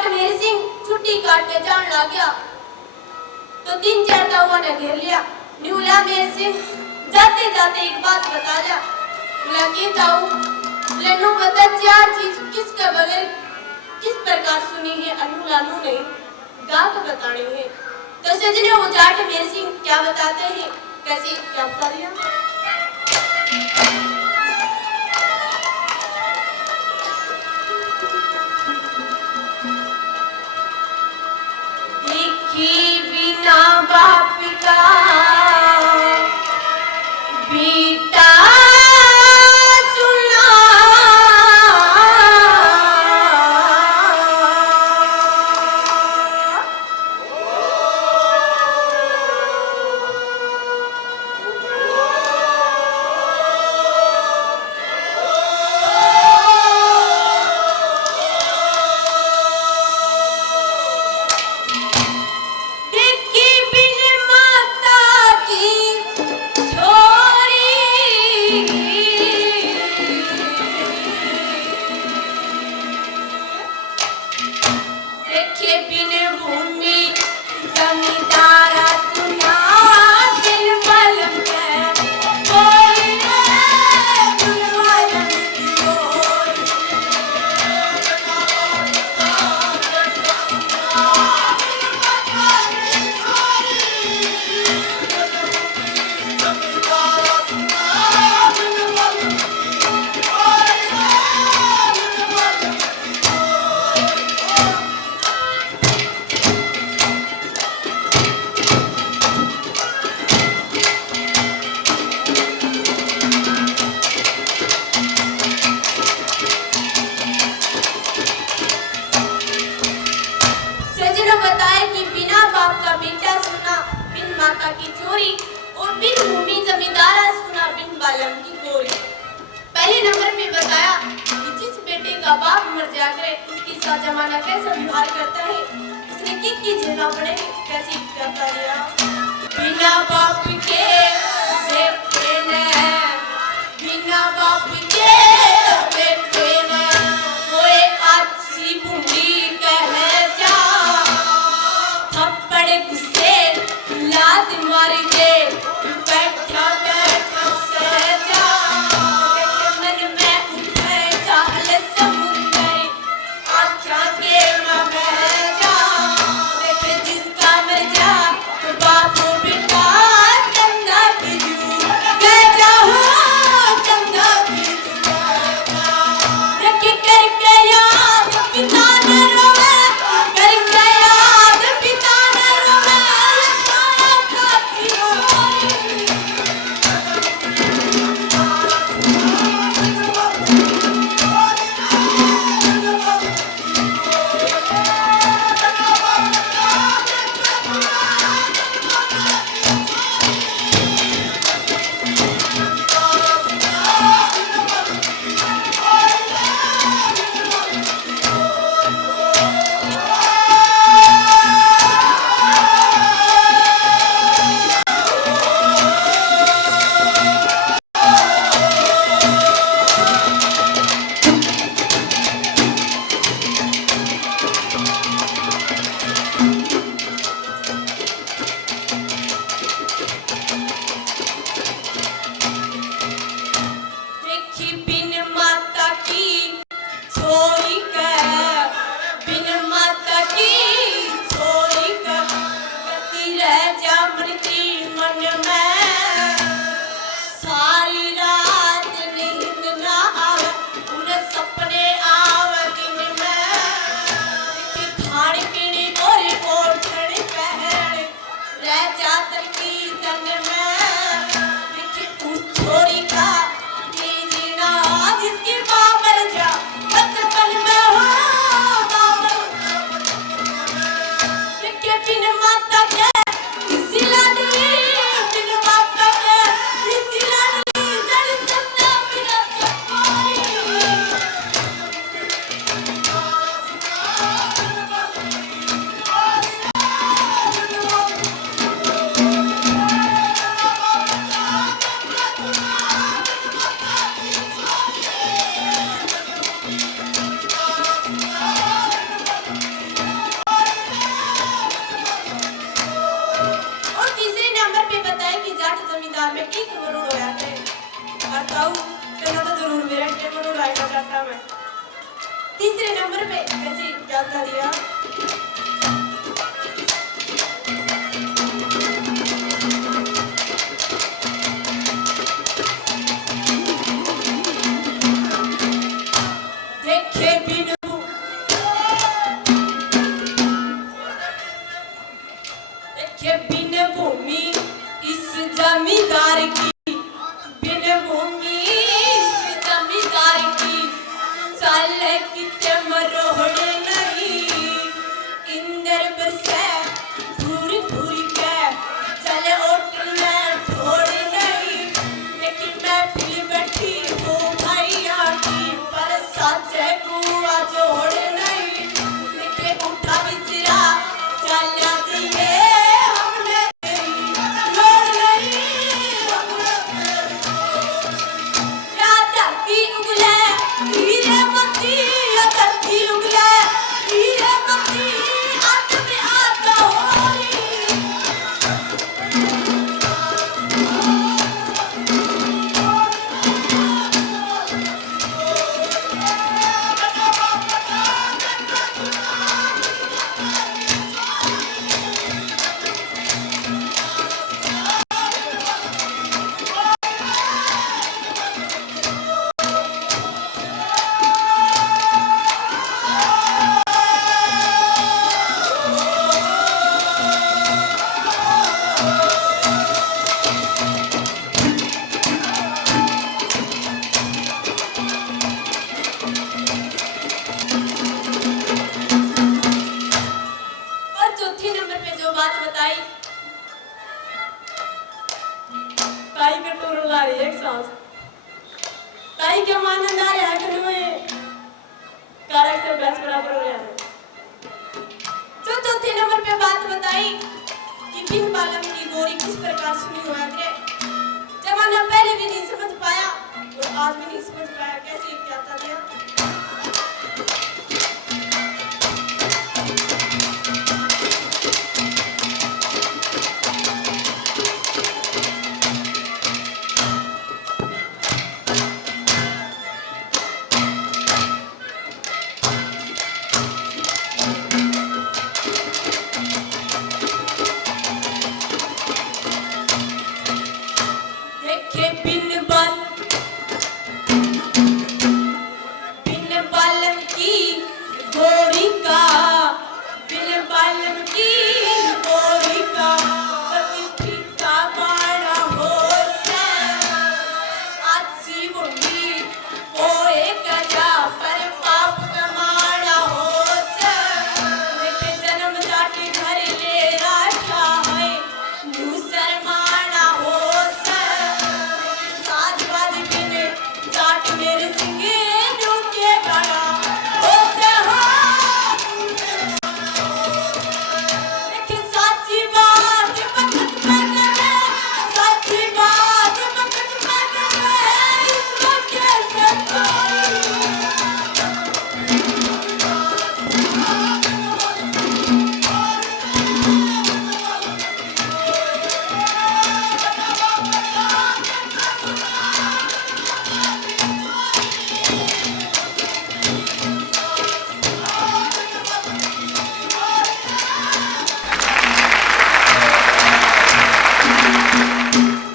जाट मेहर सिंह छुट्टी काट के जान लग गया तो 3-4 ताऊआ ने घेर लिया। न्यूला मेहर सिंह जाते जाते एक बात बता जा। बोला कि ताऊ लेनू बता चार चीज किसके बगैर किस प्रकार सुनी है अनुलानू ने गा कर बतानी है। तो सजने वो जाट मेहर सिंह क्या बताते हैं कैसे क्या बता दिया। देखी बिना बाप का बेटा जमाना कैसा व्यवहार करता है उसने की झेलना पड़े कैसी करता दिया। बिना बाप के बेटे ने बिना बाप के बेटे ने कोई अच्छी बूढ़ी कह जा थप्पड़ गुस्से लात मार दे बैठा बैठा सह जा मन में उठे चाहल समुंदर के न बह जा देखे जिसका मर जा तो बापू बेटा चंदा बिजू कह जाओ चंदा बिजू देखे करके याद पिता न रोवे करके याद पिता न रोवे जिसकी मां मर जा बचपन में नंबर पे कैसी गाता दिया। देखे बिन देखे बिन भूमि इस जमींदार की, बिन भूमि इस जमींदार की, साले किते मरोड़ नहीं, इंदर बसे धूर धूर के, चले होटल में ढोड़ नहीं, लेकिन मैं फिर बैठी हूँ भैया की, पर साचे कुआ जोड़ नहीं, लेकिन उठा बिजरा चला दिए हमने लोड़ नहीं, या धरती उगले हीरे मोती, या धरती उगले हीरे मोती, हाथ में आता होरी। और चौथी नंबर पे जो बात बताई, ताई के टोरो ला रही है एक सांस, ताई के मानंद आ रहा है कि नहीं, कारक से बैच बराबर हो रहा है। जो चौथे नंबर पे बात बताई कि बिन बालम की गोरी किस प्रकार सुनी हुआ है, जमाना पहले भी नहीं समझ पाया और आज भी नहीं समझ पाया, कैसे क्या था दिया।